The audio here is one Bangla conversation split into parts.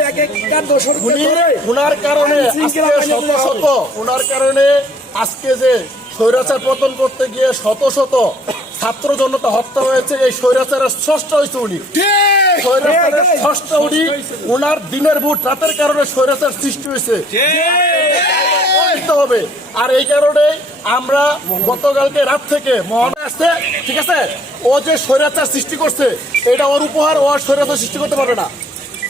এক একটা ওনার কারণে শত শত ওনার কারণে আজকে যে স্বৈরাচার পতন করতে গিয়ে শত শত ছাত্র জনতা হত্যা হয়েছে এই স্বৈরাচারের ষষ্ঠ হয়েছে উনি। ষষ্ঠ উনি ওনার দিনের বুট রাতের কারণে স্বৈরাচার সৃষ্টি হয়েছে। হবে। আর এই কারণে আমরা গতকালকে রাত থেকে মহানে আসছে ঠিক আছে? ও যে স্বৈরাচার সৃষ্টি করছে এটা ওর উপহার ও আর স্বৈরাচার সৃষ্টি করতে পারবে না।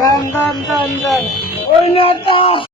Dun dun dun dun. Oy nata.